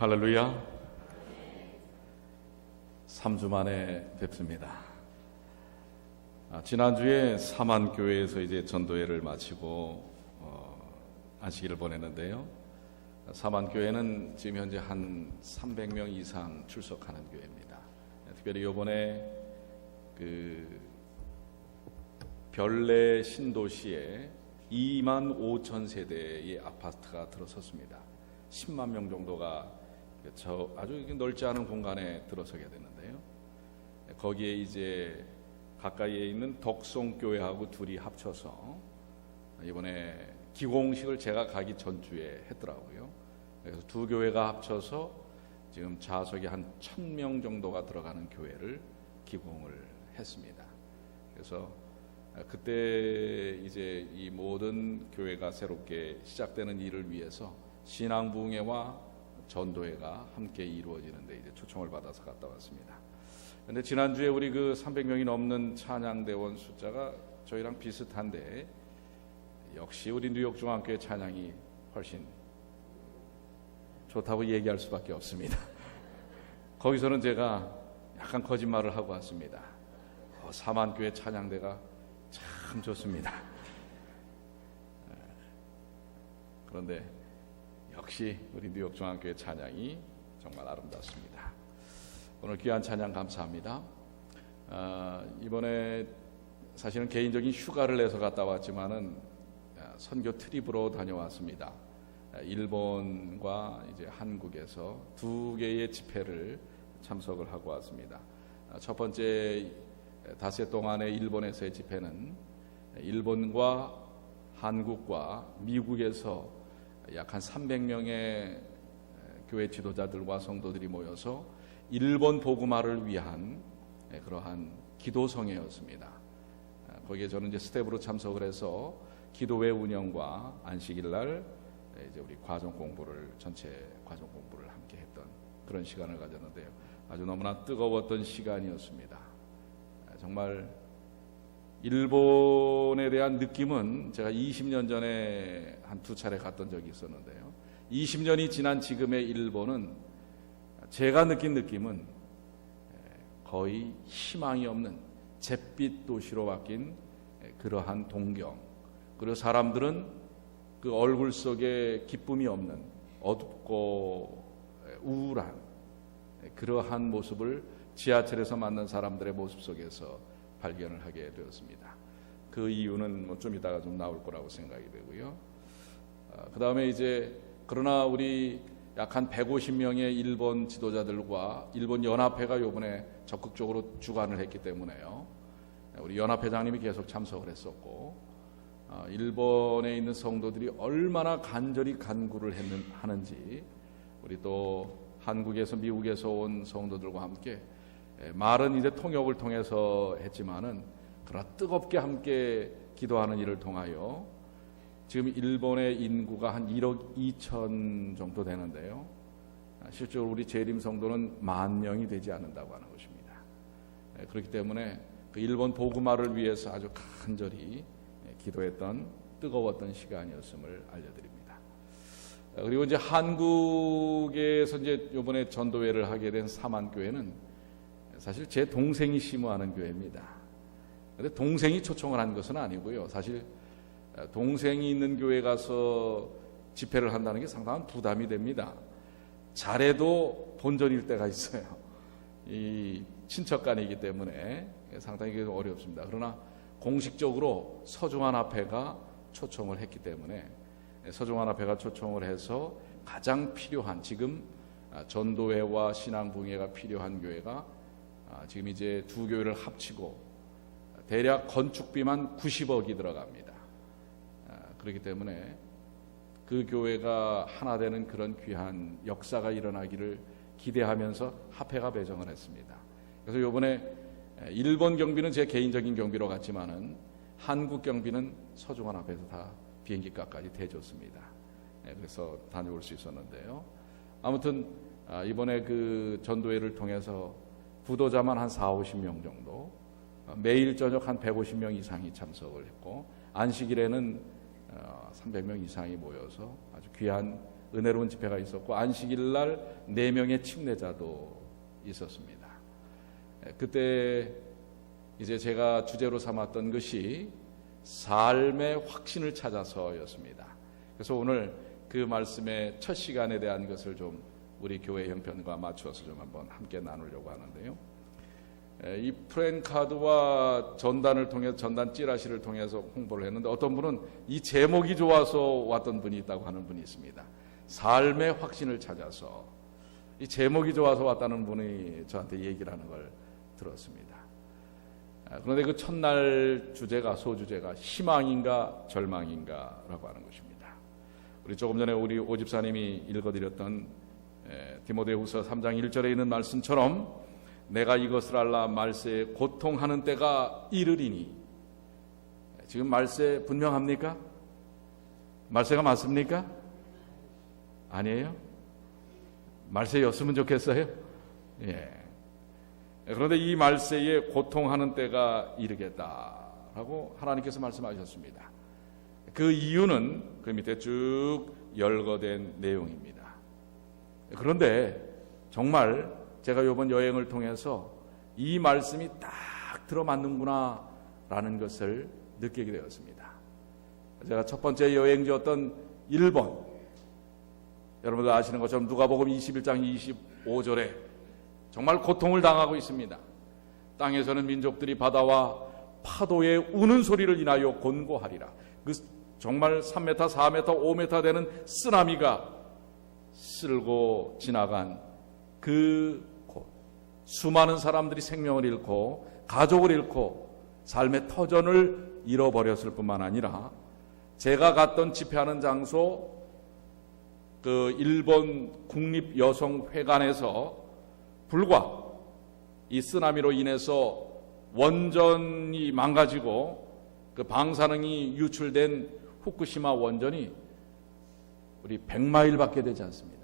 할렐루야. 3주 만에 뵙습니다. 지난주에 사만교회에서 이제 전도회를 마치고 안식일을 보냈는데요. 사만교회는 지금 현재 한 300명 이상 출석하는 교회입니다. 특별히 이번에 별내 신도시에 2만 5천 세대의 아파트가 들어섰습니다. 10만 명 정도가 아주 넓지 않은 공간에 들어서게 되는데요. 거기에 이제 가까이에 있는 덕송교회하고 둘이 합쳐서 이번에 기공식을 제가 가기 전주에 했더라고요. 그래서 두 교회가 합쳐서 지금 좌석이 한 1,000명 정도가 들어가는 교회를 기공을 했습니다. 그래서 그때 이제 이 모든 교회가 새롭게 시작되는 일을 위해서 신앙부흥회와 전도회가 함께 이루어지는데 이제 초청을 받아서 갔다 왔습니다. 그런데 지난주에 우리 300명이 넘는 찬양대원 숫자가 저희랑 비슷한데 역시 우리 뉴욕 중앙교회 찬양이 훨씬 좋다고 얘기할 수밖에 없습니다. 거기서는 제가 약간 거짓말을 하고 왔습니다. 사만교회 찬양대가 참 좋습니다. 그런데 역시 우리 뉴욕 중앙교회 찬양이 정말 아름답습니다. 오늘 귀한 찬양 감사합니다. 이번에 사실은 개인적인 휴가를 내서 갔다 왔지만은 선교 트립으로 다녀왔습니다. 일본과 이제 한국에서 두 개의 집회를 참석을 하고 왔습니다. 첫 번째 닷새 동안의 일본에서의 집회는 일본과 한국과 미국에서 약 한 300명의 교회 지도자들과 성도들이 모여서 일본 복음화를 위한 그러한 기도성회였습니다. 거기에 저는 이제 스텝으로 참석을 해서 기도회 운영과 안식일 날 이제 우리 전체 과정 공부를 함께 했던 그런 시간을 가졌는데요. 아주 너무나 뜨거웠던 시간이었습니다. 정말 일본에 대한 느낌은 제가 20년 전에 한 2차례 갔던 적이 있었는데요. 20년이 지난 지금의 일본은 제가 느낀 느낌은 거의 희망이 없는 잿빛 도시로 바뀐 그러한 동경, 그리고 사람들은 그 얼굴 속에 기쁨이 없는 어둡고 우울한 그러한 모습을 지하철에서 만난 사람들의 모습 속에서 발견을 하게 되었습니다. 그 이유는 좀 이따가 좀 나올 거라고 생각이 되고요. 그 다음에 이제 그러나 우리 약 한 150명의 일본 지도자들과 일본 연합회가 이번에 적극적으로 주관을 했기 때문에요. 우리 연합회장님이 계속 참석을 했었고, 일본에 있는 성도들이 얼마나 간절히 간구를 하는지, 우리 또 한국에서 미국에서 온 성도들과 함께 말은 이제 통역을 통해서 했지만은 그러나 뜨겁게 함께 기도하는 일을 통하여 지금 일본의 인구가 한 1억 2천 정도 되는데요. 실제로 우리 재림 성도는 10,000명이 되지 않는다고 하는 것입니다. 그렇기 때문에 그 일본 복음화를 위해서 아주 간절히 기도했던 뜨거웠던 시간이었음을 알려드립니다. 그리고 이제 한국에서 이제 이번에 전도회를 하게 된 사만교회는 사실 제 동생이 심호하는 교회입니다. 그런데 동생이 초청을 한 것은 아니고요. 사실 동생이 있는 교회 가서 집회를 한다는 게 상당한 부담이 됩니다. 잘해도 본전일 때가 있어요. 이 친척간이기 때문에 상당히 어렵습니다. 그러나 공식적으로 서중환합회가 초청을 했기 때문에 서중환합회가 초청을 해서 가장 필요한 지금 전도회와 신앙부흥회가 필요한 교회가 지금 이제 두 교회를 합치고 대략 건축비만 90억이 들어갑니다. 그렇기 때문에 그 교회가 하나 되는 그런 귀한 역사가 일어나기를 기대하면서 합회가 배정을 했습니다. 그래서 이번에 일본 경비는 제 개인적인 경비로 갔지만은 한국 경비는 서중환 앞에서 다 비행기 값까지 대줬습니다. 그래서 다녀올 수 있었는데요. 아무튼 이번에 그 전도회를 통해서 부도자만 한 40-50명 정도, 매일 저녁 한 150명 이상이 참석을 했고, 안식일에는 300명 이상이 모여서 아주 귀한 은혜로운 집회가 있었고 안식일 날 4명의 침례자도 있었습니다. 그때 이제 제가 주제로 삼았던 것이 삶의 확신을 찾아서였습니다. 그래서 오늘 그 말씀의 첫 시간에 대한 것을 좀 우리 교회 형편과 맞추어서 좀 한번 함께 나누려고 하는데요. 이 프랜카드와 전단을 통해 전단 찌라시를 통해서 홍보를 했는데 어떤 분은 이 제목이 좋아서 왔던 분이 있다고 하는 분이 있습니다. 삶의 확신을 찾아서. 이 제목이 좋아서 왔다는 분이 저한테 얘기를 하는 걸 들었습니다. 그런데 그 첫날 주제가 소주제가 희망인가 절망인가라고 하는 것입니다. 우리 조금 전에 우리 오 집사님이 읽어드렸던 디모데후서 3장 1절에 있는 말씀처럼 내가 이것을 알라 말세에 고통하는 때가 이르리니. 지금 말세 분명합니까? 말세가 맞습니까? 아니에요? 말세였으면 좋겠어요? 예. 그런데 이 말세에 고통하는 때가 이르겠다라고 하나님께서 말씀하셨습니다. 그 이유는 그 밑에 쭉 열거된 내용입니다. 그런데 정말 제가 이번 여행을 통해서 이 말씀이 딱 들어맞는구나 라는 것을 느끼게 되었습니다. 제가 첫 번째 여행지였던 일본, 여러분들 아시는 것처럼 누가복음 21장 25절에 정말 고통을 당하고 있습니다. 땅에서는 민족들이 바다와 파도의 우는 소리를 인하여 곤고하리라. 그 정말 3m, 4m, 5m 되는 쓰나미가 쓸고 지나간 그 곳. 수많은 사람들이 생명을 잃고 가족을 잃고 삶의 터전을 잃어버렸을 뿐만 아니라 제가 갔던 집회하는 장소 그 일본 국립여성회관에서 불과 이 쓰나미로 인해서 원전이 망가지고 그 방사능이 유출된 후쿠시마 원전이 우리 100마일밖에 되지 않습니다.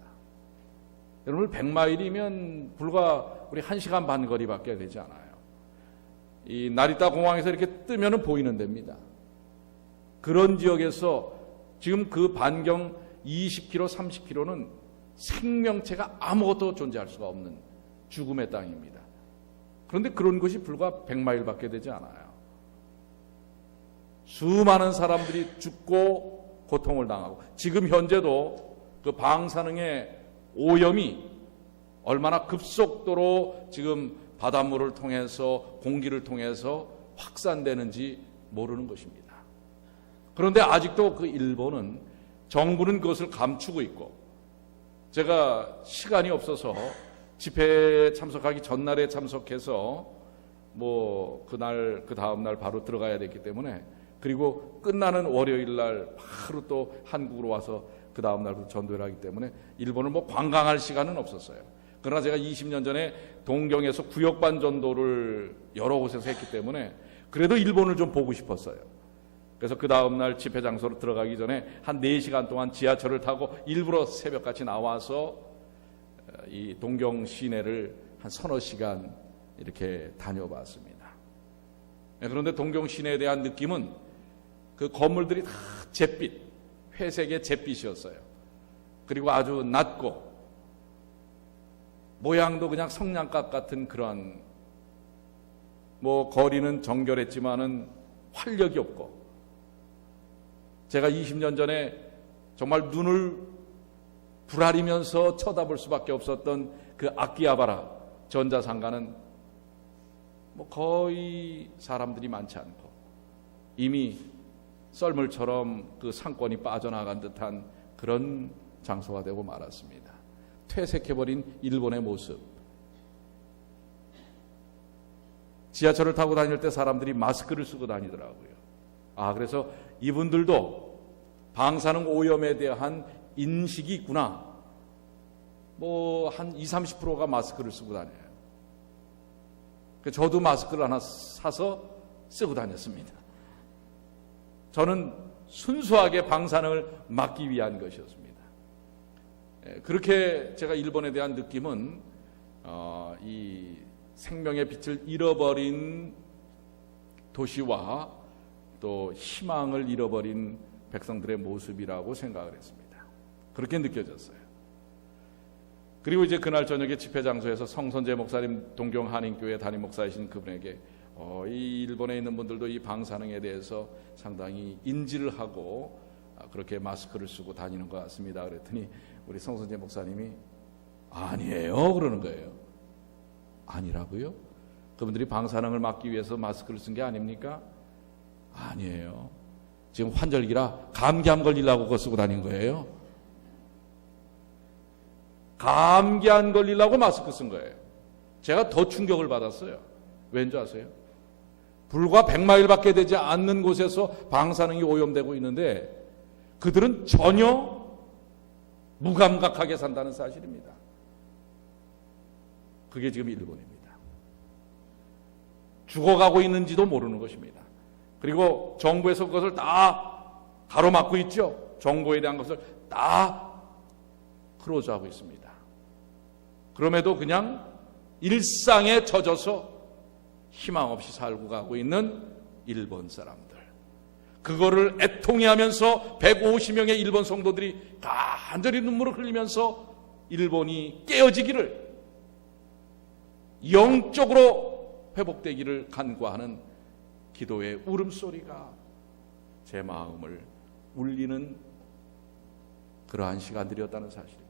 여러분 100마일이면 불과 우리 1시간 반 거리밖에 되지 않아요. 이 나리타 공항에서 이렇게 뜨면은 보이는 데입니다. 그런 지역에서 지금 그 반경 20km, 30km는 생명체가 아무것도 존재할 수가 없는 죽음의 땅입니다. 그런데 그런 곳이 불과 100마일밖에 되지 않아요. 수많은 사람들이 죽고 고통을 당하고 지금 현재도 그 방사능의 오염이 얼마나 급속도로 지금 바닷물을 통해서 공기를 통해서 확산되는지 모르는 것입니다. 그런데 아직도 그 일본은 정부는 그것을 감추고 있고 제가 시간이 없어서 집회에 참석하기 전날에 참석해서 그날 그 다음 날 바로 들어가야 됐기 때문에 그리고 끝나는 월요일 날 바로 또 한국으로 와서 그 다음 날부터 전도를 하기 때문에 일본을 관광할 시간은 없었어요. 그러나 제가 20년 전에 동경에서 구역반 전도를 여러 곳에서 했기 때문에 그래도 일본을 좀 보고 싶었어요. 그래서 그 다음 날 집회 장소로 들어가기 전에 한 4시간 동안 지하철을 타고 일부러 새벽같이 나와서 이 동경 시내를 한 서너 시간 이렇게 다녀봤습니다. 그런데 동경 시내에 대한 느낌은 그 건물들이 다 잿빛, 회색의 잿빛이었어요. 그리고 아주 낮고 모양도 그냥 성냥갑 같은 그런 거리는 정결했지만은 활력이 없고 제가 20년 전에 정말 눈을 부라리면서 쳐다볼 수밖에 없었던 그 아키하바라 전자상가는 거의 사람들이 많지 않고 이미 썰물처럼 그 상권이 빠져나간 듯한 그런 장소가 되고 말았습니다. 퇴색해버린 일본의 모습. 지하철을 타고 다닐 때 사람들이 마스크를 쓰고 다니더라고요. 그래서 이분들도 방사능 오염에 대한 인식이 있구나. 한 20, 30%가 마스크를 쓰고 다녀요. 저도 마스크를 하나 사서 쓰고 다녔습니다. 저는 순수하게 방사능을 막기 위한 것이었습니다. 그렇게 제가 일본에 대한 느낌은 이 생명의 빛을 잃어버린 도시와 또 희망을 잃어버린 백성들의 모습이라고 생각을 했습니다. 그렇게 느껴졌어요. 그리고 이제 그날 저녁에 집회 장소에서 성선재 목사님, 동경 한인교회 담임 목사이신 그분에게 이 일본에 있는 분들도 이 방사능에 대해서 상당히 인지를 하고 그렇게 마스크를 쓰고 다니는 것 같습니다. 그랬더니 우리 성선재 목사님이 아니에요 그러는 거예요. 아니라고요? 그분들이 방사능을 막기 위해서 마스크를 쓴 게 아닙니까? 아니에요. 지금 환절기라 감기 안 걸리려고 그거 쓰고 다닌 거예요. 감기 안 걸리려고 마스크 쓴 거예요. 제가 더 충격을 받았어요. 왠지 아세요? 불과 100마일밖에 되지 않는 곳에서 방사능이 오염되고 있는데 그들은 전혀 무감각하게 산다는 사실입니다. 그게 지금 일본입니다. 죽어가고 있는지도 모르는 것입니다. 그리고 정부에서 그것을 다 가로막고 있죠. 정보에 대한 것을 다 클로즈하고 있습니다. 그럼에도 그냥 일상에 젖어서 희망 없이 살고 가고 있는 일본 사람들, 그거를 애통해하면서 150명의 일본 성도들이 간절히 눈물을 흘리면서 일본이 깨어지기를, 영적으로 회복되기를 간구하는 기도의 울음소리가 제 마음을 울리는 그러한 시간들이었다는 사실입니다.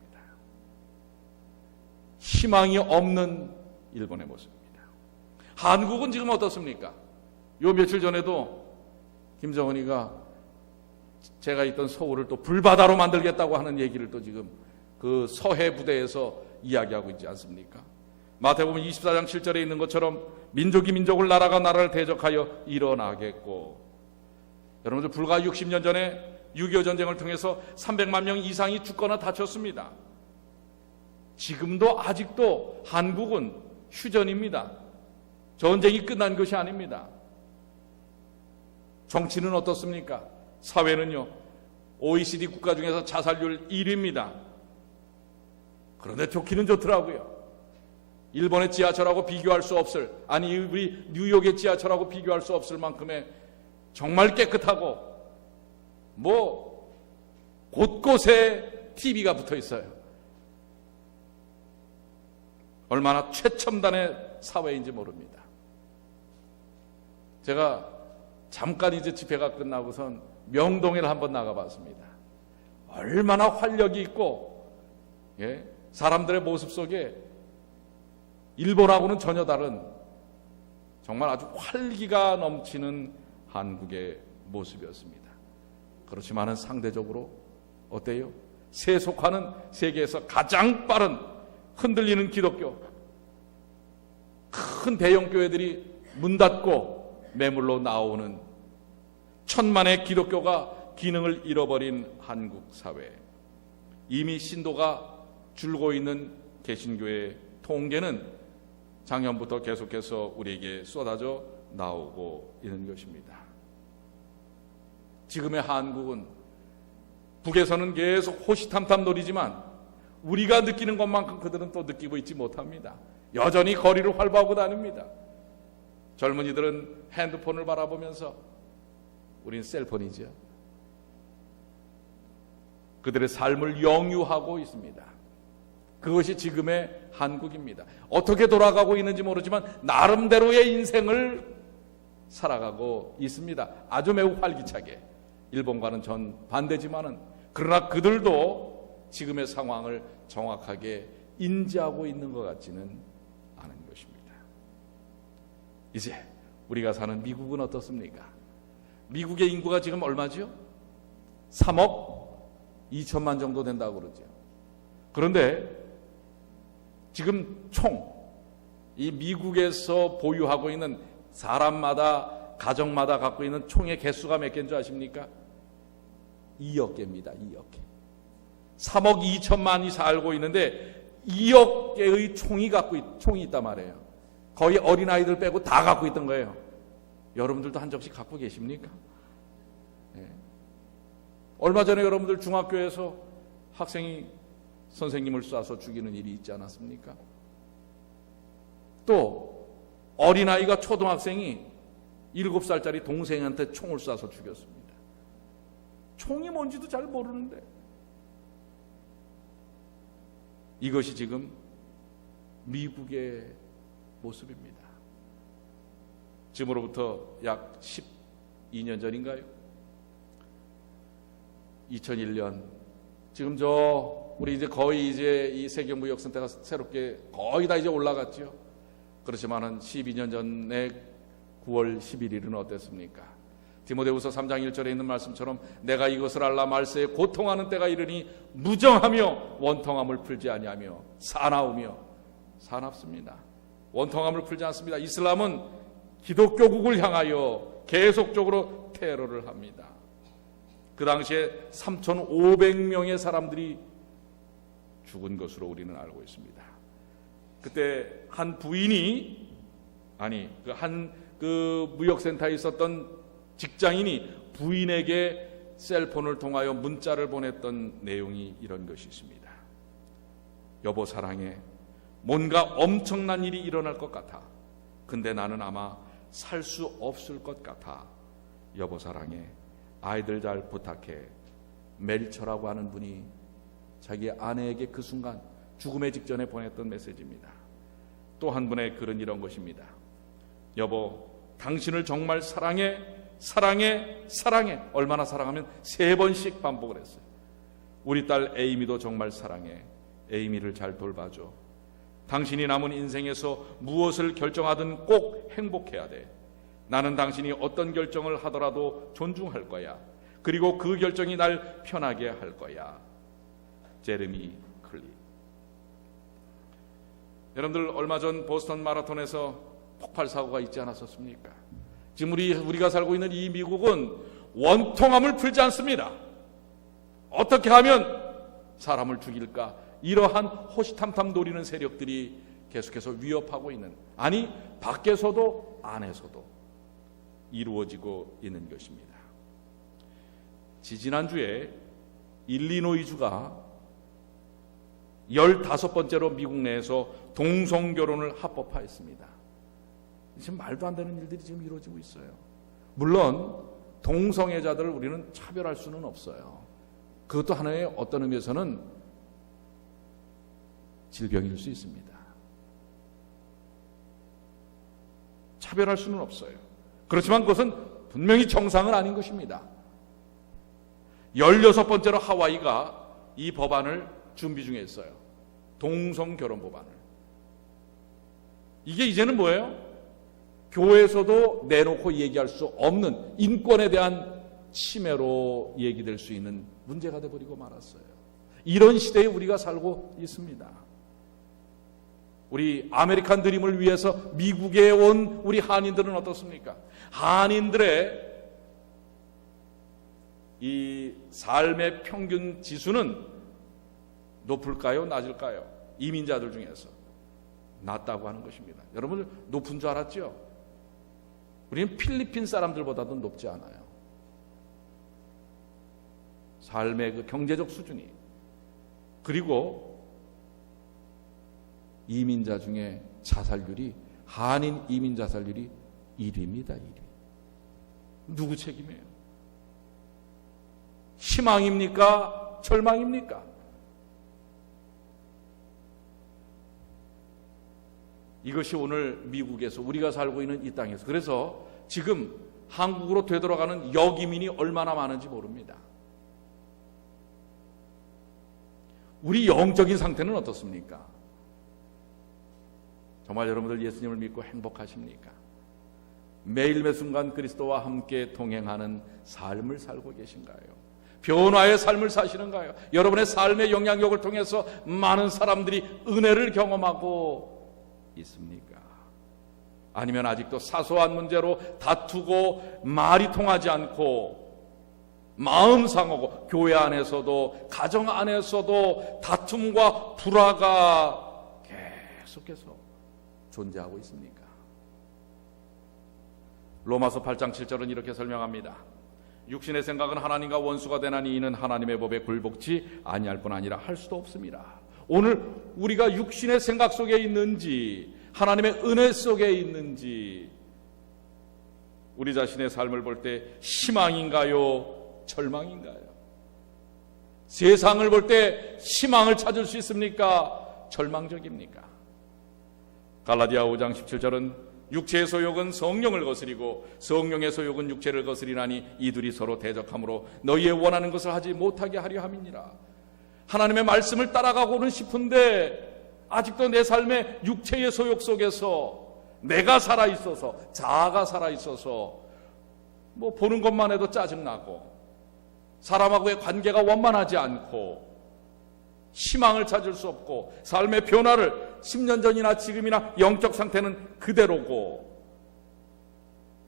희망이 없는 일본의 모습입니다. 한국은 지금 어떻습니까? 요 며칠 전에도 김정은이가 제가 있던 서울을 또 불바다로 만들겠다고 하는 얘기를 또 지금 그 서해 부대에서 이야기하고 있지 않습니까? 마태복음 24장 7절에 있는 것처럼 민족이 민족을, 나라가 나라를 대적하여 일어나겠고, 여러분들 불과 60년 전에 6.25 전쟁을 통해서 300만 명 이상이 죽거나 다쳤습니다. 지금도 아직도 한국은 휴전입니다. 전쟁이 끝난 것이 아닙니다. 정치는 어떻습니까? 사회는요, OECD 국가 중에서 자살률 1위입니다. 그런데 좋기는 좋더라고요. 일본의 지하철하고 비교할 수 없을, 아니 우리 뉴욕의 지하철하고 비교할 수 없을 만큼의 정말 깨끗하고 뭐 곳곳에 TV가 붙어 있어요. 얼마나 최첨단의 사회인지 모릅니다. 제가 잠깐 이제 집회가 끝나고선 명동에를 한번 나가봤습니다. 얼마나 활력이 있고, 사람들의 모습 속에 일본하고는 전혀 다른 정말 아주 활기가 넘치는 한국의 모습이었습니다. 그렇지만은 상대적으로 어때요? 세속화는 세계에서 가장 빠른, 흔들리는 기독교, 큰 대형 교회들이 문 닫고 매물로 나오는 천만의 기독교가 기능을 잃어버린 한국 사회, 이미 신도가 줄고 있는 개신교의 통계는 작년부터 계속해서 우리에게 쏟아져 나오고 있는 것입니다. 지금의 한국은 북에서는 계속 호시탐탐 노리지만 우리가 느끼는 것만큼 그들은 또 느끼고 있지 못합니다. 여전히 거리를 활보하고 다닙니다. 젊은이들은 핸드폰을 바라보면서, 우린 셀폰이죠. 그들의 삶을 영유하고 있습니다. 그것이 지금의 한국입니다. 어떻게 돌아가고 있는지 모르지만 나름대로의 인생을 살아가고 있습니다. 아주 매우 활기차게. 일본과는 전 반대지만은, 그러나 그들도 지금의 상황을 정확하게 인지하고 있는 것 같지는 않은 것입니다. 이제 우리가 사는 미국은 어떻습니까? 미국의 인구가 지금 얼마죠? 3억 2천만 정도 된다고 그러죠. 그런데 지금 이 미국에서 보유하고 있는 사람마다, 가정마다 갖고 있는 총의 개수가 몇 개인 줄 아십니까? 2억 개입니다. 2억 개. 3억 2천만이 살고 있는데 2억 개의 총이 있단 말이에요. 거의 어린아이들 빼고 다 갖고 있던 거예요. 여러분들도 한 접시 갖고 계십니까? 얼마 전에 여러분들 중학교에서 학생이 선생님을 쏴서 죽이는 일이 있지 않았습니까? 또 어린아이가, 초등학생이 7살짜리 동생한테 총을 쏴서 죽였습니다. 총이 뭔지도 잘 모르는데 이것이 지금 미국의 모습입니다. 지금으로부터 약 12년 전인가요? 2001년 지금 우리 이제 거의 이제 이 세계무역센터가 새롭게 거의 다 이제 올라갔죠. 그렇지만은 12년 전에 9월 11일은 어땠습니까? 디모데후서 3장 1절에 있는 말씀처럼 내가 이것을 알라 말세에 고통하는 때가 이르니 무정하며 원통함을 풀지 아니하며 사나우며 사납습니다. 원통함을 풀지 않습니다. 이슬람은 기독교국을 향하여 계속적으로 테러를 합니다. 그 당시에 3,500명의 사람들이 죽은 것으로 우리는 알고 있습니다. 그때 한 부인이 그 무역센터에 있었던 직장인이 부인에게 셀폰을 통하여 문자를 보냈던 내용이 이런 것이 있습니다. 여보 사랑해, 뭔가 엄청난 일이 일어날 것 같아. 근데 나는 아마 살 수 없을 것 같아. 여보 사랑해, 아이들 잘 부탁해. 멜처라고 하는 분이 자기 아내에게 그 순간 죽음의 직전에 보냈던 메시지입니다. 또 한 분의 글은 이런 것입니다. 여보, 당신을 정말 사랑해, 사랑해, 사랑해. 얼마나 사랑하면 3번씩 반복을 했어요. 우리 딸 에이미도 정말 사랑해. 에이미를 잘 돌봐줘. 당신이 남은 인생에서 무엇을 결정하든 꼭 행복해야 돼. 나는 당신이 어떤 결정을 하더라도 존중할 거야. 그리고 그 결정이 날 편하게 할 거야. 제레미 클리. 여러분들 얼마 전 보스턴 마라톤에서 폭발 사고가 있지 않았었습니까? 지금 우리가 살고 있는 이 미국은 원통함을 풀지 않습니다. 어떻게 하면 사람을 죽일까? 이러한 호시탐탐 노리는 세력들이 계속해서 위협하고 있는, 아니 밖에서도 안에서도 이루어지고 있는 것입니다. 지지난주에 일리노이주가 15번째로 미국 내에서 동성결혼을 합법화했습니다. 지금 말도 안 되는 일들이 지금 이루어지고 있어요. 물론 동성애자들을 우리는 차별할 수는 없어요. 그것도 하나의 어떤 의미에서는 질병일 수 있습니다. 차별할 수는 없어요. 그렇지만 그것은 분명히 정상은 아닌 것입니다. 16번째로 하와이가 이 법안을 준비 중에 있어요. 동성결혼 법안을. 이게 이제는 뭐예요? 교회에서도 내놓고 얘기할 수 없는 인권에 대한 침해로 얘기될 수 있는 문제가 돼버리고 말았어요. 이런 시대에 우리가 살고 있습니다. 우리 아메리칸 드림을 위해서 미국에 온 우리 한인들은 어떻습니까? 한인들의 이 삶의 평균 지수는 높을까요? 낮을까요? 이민자들 중에서 낮다고 하는 것입니다. 여러분 높은 줄 알았죠? 우리는 필리핀 사람들보다도 높지 않아요. 삶의 그 경제적 수준이. 그리고 이민자 중에 자살률이, 한인 이민 자살률이 1위입니다. 1위. 누구 책임이에요? 희망입니까? 절망입니까? 이것이 오늘 미국에서 우리가 살고 있는 이 땅에서, 그래서 지금 한국으로 되돌아가는 여기민이 얼마나 많은지 모릅니다. 우리 영적인 상태는 어떻습니까? 정말 여러분들 예수님을 믿고 행복하십니까? 매일 매 순간 그리스도와 함께 동행하는 삶을 살고 계신가요? 변화의 삶을 사시는가요? 여러분의 삶의 영향력을 통해서 많은 사람들이 은혜를 경험하고 있습니까? 아니면 아직도 사소한 문제로 다투고 말이 통하지 않고 마음 상하고 교회 안에서도 가정 안에서도 다툼과 불화가 계속해서 존재하고 있습니까? 로마서 8장 7절은 이렇게 설명합니다. 육신의 생각은 하나님과 원수가 되나니 이는 하나님의 법에 굴복치 아니할 뿐 아니라 할 수도 없습니다. 오늘 우리가 육신의 생각 속에 있는지 하나님의 은혜 속에 있는지, 우리 자신의 삶을 볼 때 희망인가요? 절망인가요? 세상을 볼 때 희망을 찾을 수 있습니까? 절망적입니까? 갈라디아 5장 17절은 육체의 소욕은 성령을 거스리고 성령의 소욕은 육체를 거스리나니 이둘이 서로 대적하므로 너희의 원하는 것을 하지 못하게 하려 함이니라. 하나님의 말씀을 따라가고는 싶은데 아직도 내 삶의 육체의 소욕 속에서 내가 살아있어서, 자아가 살아있어서 뭐 보는 것만 해도 짜증나고 사람하고의 관계가 원만하지 않고 희망을 찾을 수 없고 삶의 변화를 10년 전이나 지금이나 영적 상태는 그대로고,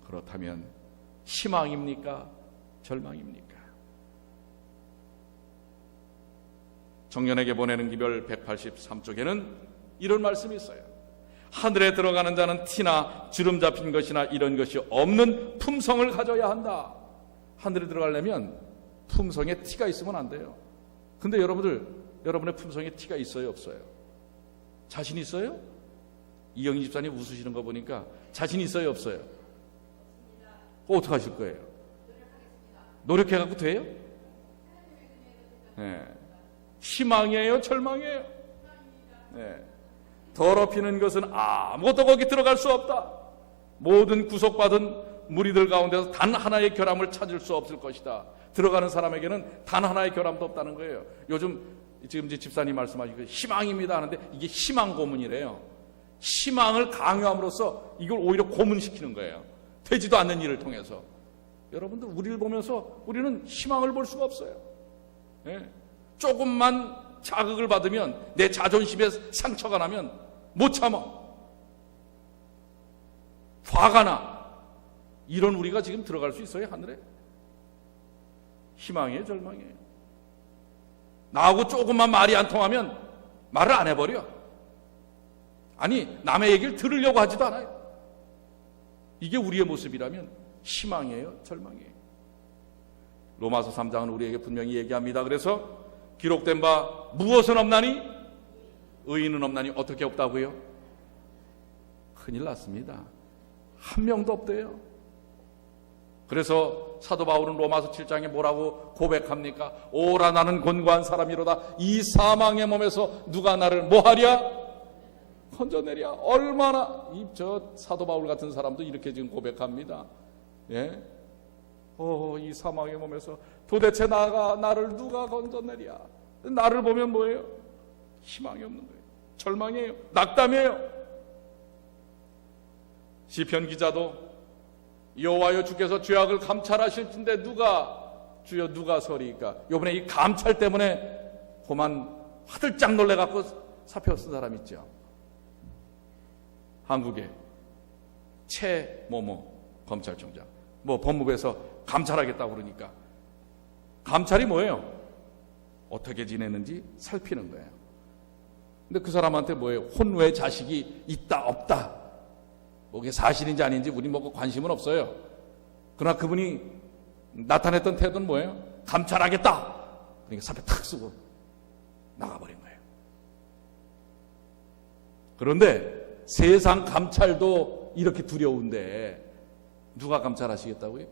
그렇다면 희망입니까? 절망입니까? 청년에게 보내는 기별 183쪽에는 이런 말씀이 있어요. 하늘에 들어가는 자는 티나 주름 잡힌 것이나 이런 것이 없는 품성을 가져야 한다. 하늘에 들어가려면 품성에 티가 있으면 안 돼요. 근데 여러분의 품성에 티가 있어요, 없어요? 자신 있어요? 이영희 집사님 웃으시는 거 보니까 자신 있어요, 없어요? 어떻게 하실 거예요? 노력해갖고 돼요? 네. 희망이에요, 절망이에요? 네. 더럽히는 것은 아무것도 거기 들어갈 수 없다. 모든 구속받은 무리들 가운데서 단 하나의 결함을 찾을 수 없을 것이다. 들어가는 사람에게는 단 하나의 결함도 없다는 거예요. 지금 이제 집사님 말씀하시고 희망입니다 하는데 이게 희망 고문이래요. 희망을 강요함으로써 이걸 오히려 고문시키는 거예요. 되지도 않는 일을 통해서. 여러분들 우리를 보면서 우리는 희망을 볼 수가 없어요. 네? 조금만 자극을 받으면 내 자존심에 상처가 나면 못 참아. 화가 나. 이런 우리가 지금 들어갈 수 있어요, 하늘에? 희망이에요, 절망이에요? 나하고 조금만 말이 안 통하면 말을 안 해버려. 아니, 남의 얘기를 들으려고 하지도 않아요. 이게 우리의 모습이라면 희망이에요, 절망이에요? 로마서 3장은 우리에게 분명히 얘기합니다. 그래서 기록된 바 무엇은 없나니? 의인은 없나니? 어떻게 없다고요? 큰일 났습니다. 한 명도 없대요. 그래서 사도 바울은 로마서 7장에 뭐라고 고백합니까? 오라 나는 곤고한 사람이로다. 이 사망의 몸에서 누가 나를 뭐하랴? 건져내랴. 얼마나 저 사도 바울 같은 사람도 이렇게 지금 고백합니다. 예? 이 사망의 몸에서 도대체 나를 누가 건져내랴? 나를 보면 뭐예요? 희망이 없는 거예요. 절망이에요. 낙담이에요. 시편 기자도 여호와여 주께서 죄악을 감찰하실 텐데 주여 누가 서리이까? 요번에 이 감찰 때문에 그만 화들짝 놀래갖고 사표 쓴 사람 있죠. 한국의 최모모 검찰총장 법무부에서 감찰하겠다고 그러니까 감찰이 뭐예요? 어떻게 지내는지 살피는 거예요. 근데 그 사람한테 뭐예요? 혼외 자식이 있다 없다, 그게 사실인지 아닌지 우리 관심은 없어요. 그러나 그분이 나타냈던 태도는 뭐예요? 감찰하겠다. 그러니까 사표 탁 쓰고 나가버린 거예요. 그런데 세상 감찰도 이렇게 두려운데 누가 감찰하시겠다고요?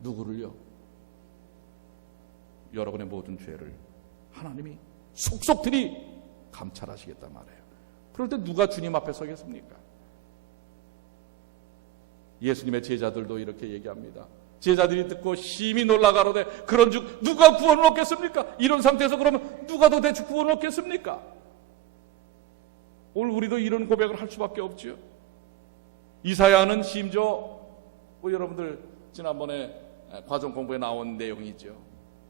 누구를요? 여러분의 모든 죄를 하나님이 속속들이 감찰하시겠단 말이에요. 그럴 때 누가 주님 앞에 서겠습니까? 예수님의 제자들도 이렇게 얘기합니다. 제자들이 듣고 심히 놀라가로되 그런즉 누가 구원을 얻겠습니까? 이런 상태에서 그러면 누가 도대체 구원을 얻겠습니까? 오늘 우리도 이런 고백을 할 수밖에 없죠. 이사야는 심지어 여러분들 지난번에 과정 공부에 나온 내용이죠.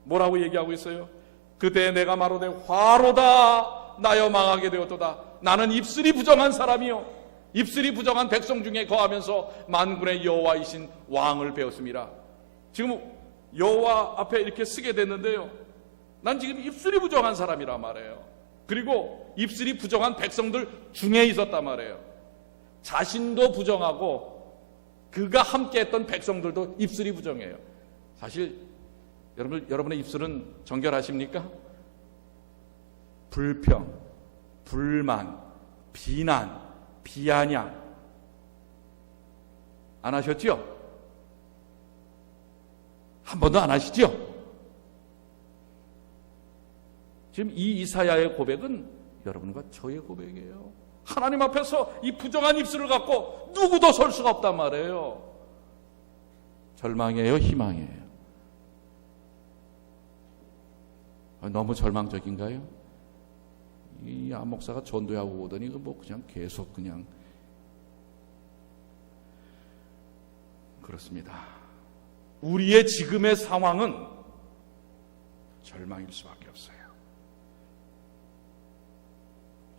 뭐라고 얘기하고 있어요? 그때 내가 마로되 화로다 나여 망하게 되었도다. 나는 입술이 부정한 사람이요 입술이 부정한 백성 중에 거하면서 만군의 여호와이신 왕을 배웠습니다. 지금 여호와 앞에 이렇게 쓰게 됐는데요, 난 지금 입술이 부정한 사람이란 말이에요. 그리고 입술이 부정한 백성들 중에 있었단 말이에요. 자신도 부정하고 그가 함께했던 백성들도 입술이 부정해요. 사실 여러분의 입술은 정결하십니까? 불평, 불만, 비난, 비아냥 안 하셨죠? 한 번도 안 하시죠? 지금 이 이사야의 고백은 여러분과 저의 고백이에요. 하나님 앞에서 이 부정한 입술을 갖고 누구도 설 수가 없단 말이에요. 절망이에요, 희망이에요? 너무 절망적인가요? 이 안 목사가 전도하고 오더니 뭐 그냥 계속 그냥 그렇습니다. 우리의 지금의 상황은 절망일 수밖에 없어요.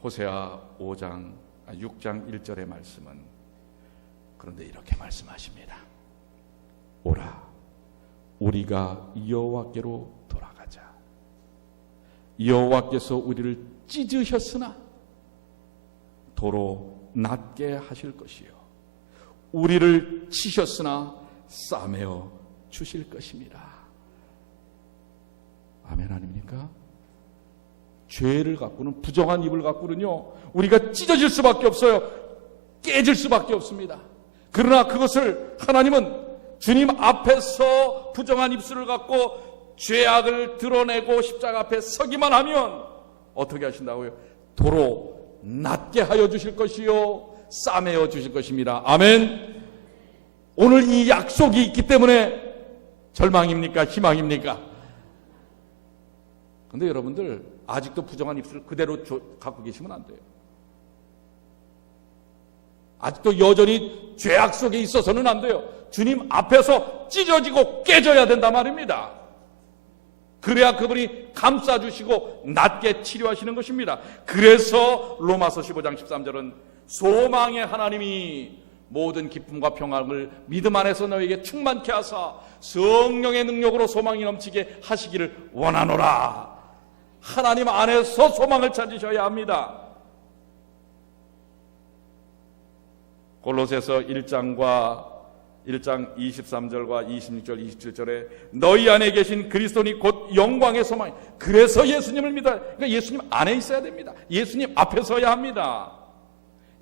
호세아 6장 1절의 말씀은 그런데 이렇게 말씀하십니다. 오라, 우리가 여호와께로 돌아가자. 여호와께서 우리를 찢으셨으나 도로 낫게 하실 것이요, 우리를 치셨으나 싸매어 주실 것입니다. 아멘 아닙니까? 죄를 갖고는, 부정한 입을 갖고는요, 우리가 찢어질 수밖에 없어요. 깨질 수밖에 없습니다. 그러나 그것을 하나님은 주님 앞에서 부정한 입술을 갖고 죄악을 드러내고 십자가 앞에 서기만 하면 어떻게 하신다고요? 도로 낫게 하여 주실 것이요, 싸매어 주실 것입니다. 아멘. 오늘 이 약속이 있기 때문에 절망입니까? 희망입니까? 근데 여러분들 아직도 부정한 입술을 그대로 갖고 계시면 안 돼요. 아직도 여전히 죄악 속에 있어서는 안 돼요. 주님 앞에서 찢어지고 깨져야 된단 말입니다. 그래야 그분이 감싸주시고 낫게 치료하시는 것입니다. 그래서 로마서 15장 13절은 소망의 하나님이 모든 기쁨과 평안을 믿음 안에서 너에게 충만케 하사 성령의 능력으로 소망이 넘치게 하시기를 원하노라. 하나님 안에서 소망을 찾으셔야 합니다. 골로새서 1장 23절과 26절 27절에 너희 안에 계신 그리스도니 곧 영광의 소망. 그래서 예수님을 믿어야, 그러니까 예수님 안에 있어야 됩니다. 예수님 앞에 서야 합니다.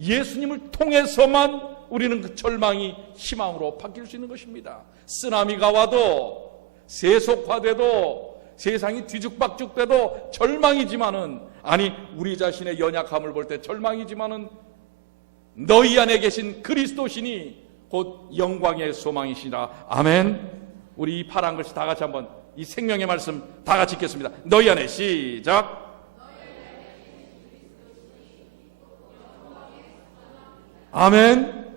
예수님을 통해서만 우리는 그 절망이 희망으로 바뀔 수 있는 것입니다. 쓰나미가 와도, 세속화돼도, 세상이 뒤죽박죽돼도 절망이지만은, 아니 우리 자신의 연약함을 볼 때 절망이지만은 너희 안에 계신 그리스도시니 곧 영광의 소망이시라. 아멘. 우리 이 파란 글씨 다 같이 한번 이 생명의 말씀 다 같이 읽겠습니다. 너희 안에, 시작. 아멘.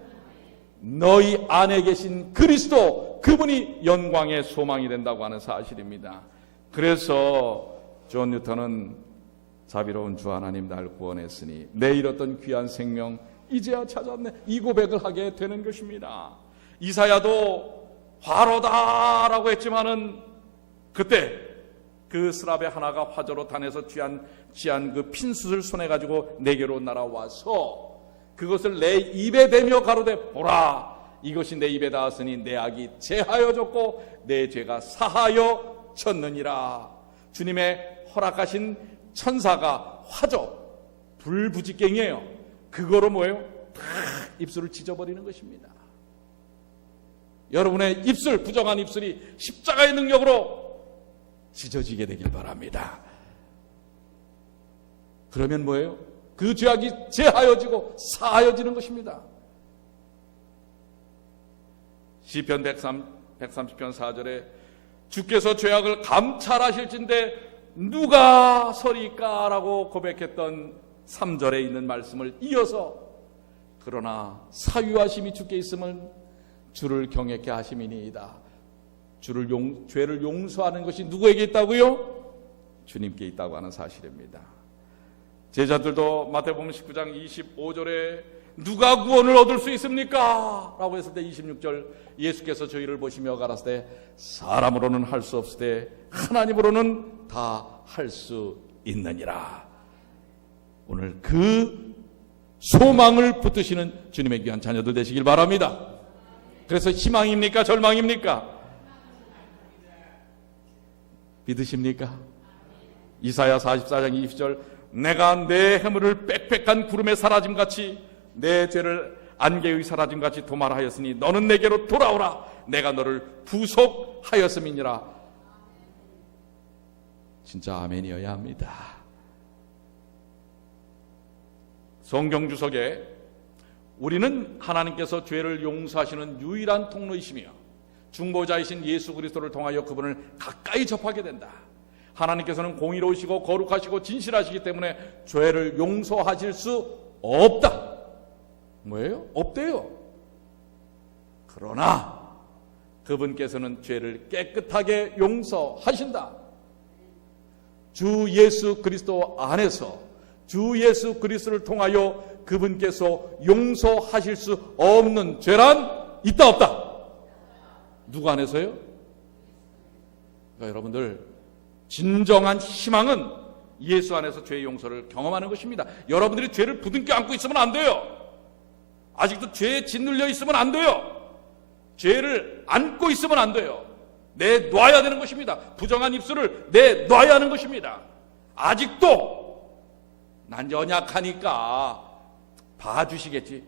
너희 안에 계신 그리스도, 그분이 영광의 소망이 된다고 하는 사실입니다. 그래서 존 뉴턴은 자비로운 주 하나님 날 구원했으니 내 잃었던 귀한 생명 이제야 찾았네, 이 고백을 하게 되는 것입니다. 이사야도 화로다라고 했지만은 그때 그 스랍의 하나가 화저로 단에서 취한 그 핀숯을 손에 가지고 내게로 날아와서 그것을 내 입에 대며 가로되 보라, 이것이 내 입에 닿았으니 내 악이 제하여졌고 내 죄가 사하여 졌느니라. 주님의 허락하신 천사가 화저, 불부지깽이에요. 그거로 뭐예요? 다 입술을 찢어버리는 것입니다. 여러분의 입술, 부정한 입술이 십자가의 능력으로 찢어지게 되길 바랍니다. 그러면 뭐예요? 그 죄악이 제하여지고 사하여지는 것입니다. 시편 130편 4절에 주께서 죄악을 감찰하실진대 누가 서리까라고 고백했던 3절에 있는 말씀을 이어서 그러나 사유하심이 주께 있으면 주를 경외케 하심이니이다. 죄를 용서하는 것이 누구에게 있다고요? 주님께 있다고 하는 사실입니다. 제자들도 마태복음 19장 25절에 누가 구원을 얻을 수 있습니까? 라고 했을 때 26절 예수께서 저희를 보시며 가라사대 사람으로는 할 수 없을 때 하나님으로는 다 할 수 있느니라. 오늘 그 소망을 붙드시는 주님의 귀한 자녀들 되시길 바랍니다. 그래서 희망입니까? 절망입니까? 믿으십니까? 이사야 44장 20절 내가 내 해물을 빽빽한 구름에 사라짐같이 내 죄를 안개의 사라짐같이 도말하였으니 너는 내게로 돌아오라. 내가 너를 부속하였음이니라. 진짜 아멘이어야 합니다. 성경 주석에 우리는 하나님께서 죄를 용서하시는 유일한 통로이시며 중보자이신 예수 그리스도를 통하여 그분을 가까이 접하게 된다. 하나님께서는 공의로우시고 거룩하시고 진실하시기 때문에 죄를 용서하실 수 없다. 뭐예요? 없대요. 그러나 그분께서는 죄를 깨끗하게 용서하신다. 주 예수 그리스도 안에서 주 예수 그리스도를 통하여 그분께서 용서하실 수 없는 죄란 있다 없다? 누구 안에서요? 그러니까 여러분들 진정한 희망은 예수 안에서 죄의 용서를 경험하는 것입니다. 여러분들이 죄를 부둥켜 안고 있으면 안 돼요. 아직도 죄에 짓눌려 있으면 안 돼요. 죄를 안고 있으면 안 돼요. 내놔야 되는 것입니다. 부정한 입술을 내놔야 하는 것입니다. 아직도 난 연약하니까 봐주시겠지.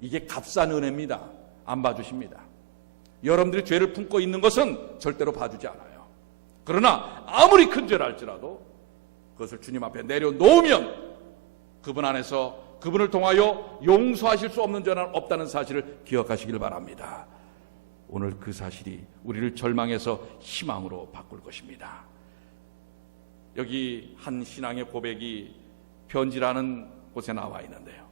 이게 값싼 은혜입니다. 안 봐주십니다. 여러분들이 죄를 품고 있는 것은 절대로 봐주지 않아요. 그러나 아무리 큰 죄를 할지라도 그것을 주님 앞에 내려놓으면 그분 안에서 그분을 통하여 용서하실 수 없는 죄는 없다는 사실을 기억하시길 바랍니다. 오늘 그 사실이 우리를 절망에서 희망으로 바꿀 것입니다. 여기 한 신앙의 고백이 편지라는 곳에 나와 있는데요.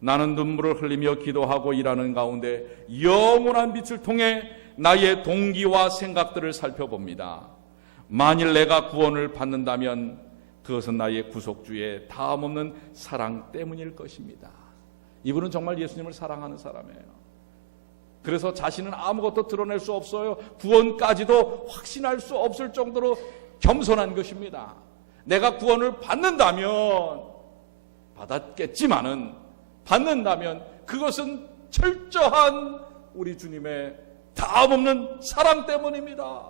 나는 눈물을 흘리며 기도하고 일하는 가운데 영원한 빛을 통해 나의 동기와 생각들을 살펴봅니다. 만일 내가 구원을 받는다면 그것은 나의 구속주의 다함없는 사랑 때문일 것입니다. 이분은 정말 예수님을 사랑하는 사람이에요. 그래서 자신은 아무것도 드러낼 수 없어요. 구원까지도 확신할 수 없을 정도로 겸손한 것입니다. 내가 구원을 받는다면 받았겠지만은 받는다면 그것은 철저한 우리 주님의 다함없는 사랑 때문입니다.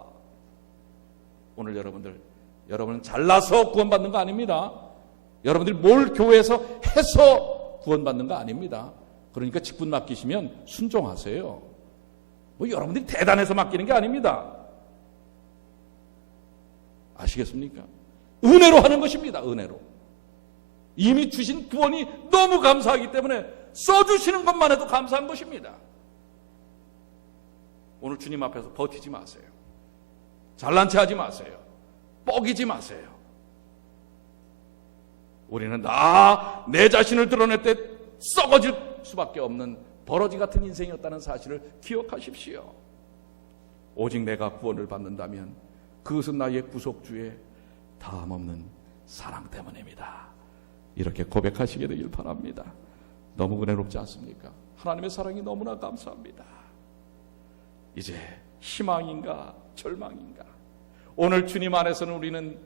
오늘 여러분은 잘나서 구원받는 거 아닙니다. 여러분들이 뭘 교회에서 해서 구원받는 거 아닙니다. 그러니까 직분 맡기시면 순종하세요. 뭐 여러분들이 대단해서 맡기는 게 아닙니다. 아시겠습니까? 은혜로 하는 것입니다. 은혜로. 이미 주신 구원이 너무 감사하기 때문에 써주시는 것만 해도 감사한 것입니다. 오늘 주님 앞에서 버티지 마세요. 잘난 체 하지 마세요. 뻐기지 마세요. 우리는 내 자신을 드러낼 때 썩어질 수밖에 없는 버러지 같은 인생이었다는 사실을 기억하십시오. 오직 내가 구원을 받는다면 그것은 나의 구속주의 다함없는 사랑 때문입니다. 이렇게 고백하시게 되길 바랍니다. 너무 은혜롭지 않습니까? 하나님의 사랑이 너무나 감사합니다. 이제 희망인가 절망인가? 오늘 주님 안에서는 우리는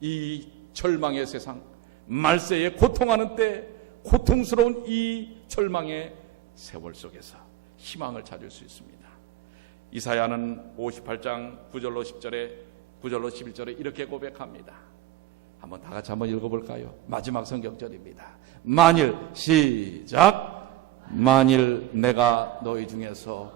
이 절망의 세상, 말세에 고통하는 때 고통스러운 이 절망의 세월 속에서 희망을 찾을 수 있습니다. 이사야는 58장 9절로 10절에 9절로 11절에 이렇게 고백합니다. 한번 다 같이 한번 읽어볼까요? 마지막 성경절입니다. 만일 시작. 만일 내가 너희 중에서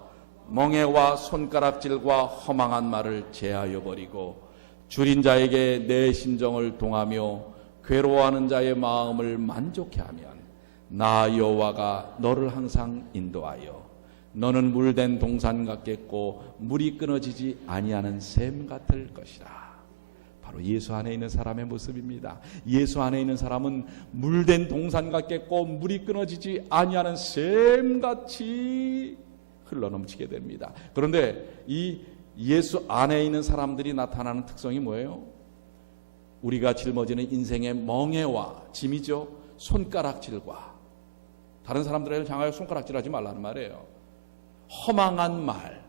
멍에와 손가락질과 허망한 말을 제하여 버리고 줄인 자에게 내 심정을 동하며 괴로워하는 자의 마음을 만족해 하면 나 여호와가 너를 항상 인도하여 너는 물된 동산 같겠고 물이 끊어지지 아니하는 샘 같을 것이라. 바로 예수 안에 있는 사람의 모습입니다. 예수 안에 있는 사람은 물된 동산 같겠고 물이 끊어지지 아니하는 샘같이 흘러넘치게 됩니다. 그런데 이 예수 안에 있는 사람들이 나타나는 특성이 뭐예요? 우리가 짊어지는 인생의 멍에와 짐이죠. 손가락질과 다른 사람들을 향하여 손가락질하지 말라는 말이에요. 허망한 말,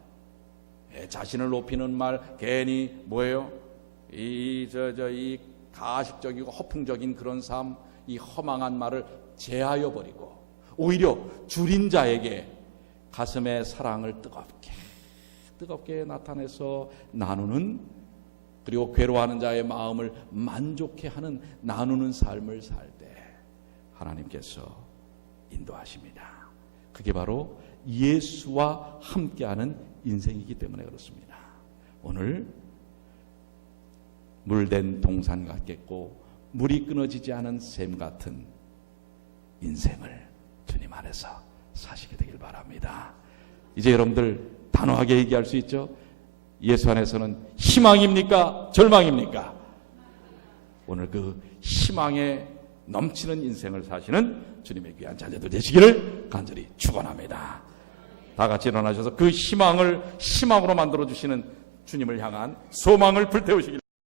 자신을 높이는 말, 괜히 뭐예요? 이 가식적이고 허풍적인 그런 삶, 이 허망한 말을 제하여 버리고 오히려 줄인 자에게 가슴의 사랑을 뜨겁게 나타내서 나누는, 그리고 괴로워하는 자의 마음을 만족해 하는 나누는 삶을 살 때 하나님께서 인도하십니다. 그게 바로 예수와 함께하는 인생이기 때문에 그렇습니다. 오늘 물된 동산 같겠고 물이 끊어지지 않은 샘 같은 인생을 주님 안에서 사시게 되길 바랍니다. 이제 여러분들 단호하게 얘기할 수 있죠? 예수 안에서는 희망입니까? 절망입니까? 오늘 그 희망에 넘치는 인생을 사시는 주님의 귀한 자녀들 되시기를 간절히 축원합니다. 다 같이 일어나셔서 그 희망을 희망으로 만들어 주시는 주님을 향한 소망을 불태우시길